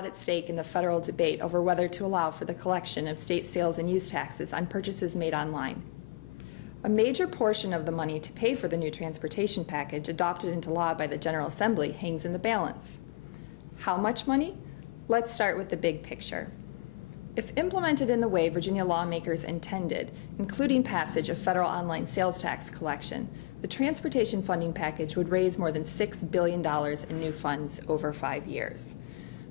lot at stake in the federal debate over whether to allow for the collection of state sales and use taxes on purchases made online. A major portion of the money to pay for the new transportation package adopted into law by the General Assembly hangs in the balance. How much money? Let's start with the big picture. If implemented in the way Virginia lawmakers intended, including passage of federal online sales tax collection, the transportation funding package would raise more than $6 billion in new funds over 5 years.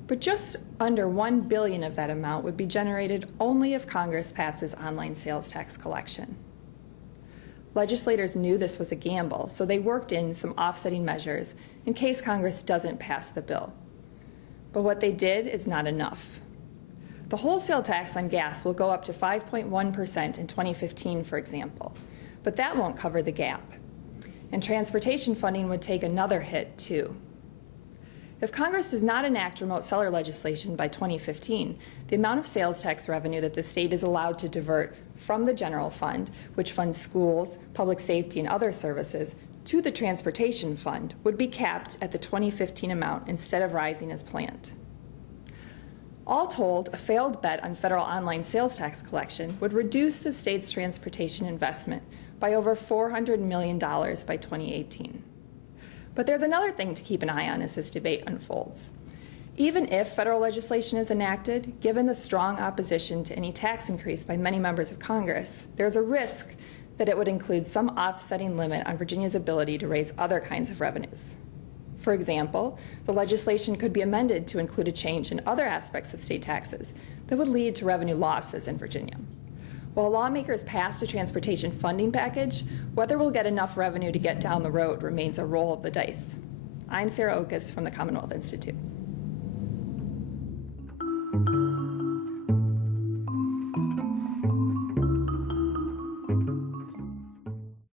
But just under $1 billion of that amount would be generated only if Congress passes online sales tax collection. Legislators knew this was a gamble, so they worked in some offsetting measures in case Congress doesn't pass the bill. But what they did is not enough. The wholesale tax on gas will go up to 5.1% in 2015, for example, but that won't cover the gap. And transportation funding would take another hit, too. If Congress does not enact remote seller legislation by 2015, the amount of sales tax revenue that the state is allowed to divert from the general fund, which funds schools, public safety, and other services, to the transportation fund would be capped at the 2015 amount instead of rising as planned. All told, a failed bet on federal online sales tax collection would reduce the state's transportation investment by over $400 million by 2018. But there's another thing to keep an eye on as this debate unfolds. Even if federal legislation is enacted, given the strong opposition to any tax increase by many members of Congress, there's a risk that it would include some offsetting limit on Virginia's ability to raise other kinds of revenues. For example, the legislation could be amended to include a change in other aspects of state taxes that would lead to revenue losses in Virginia. While lawmakers passed a transportation funding package, whether we'll get enough revenue to get down the road remains a roll of the dice. I'm Sarah Okas from the Commonwealth Institute.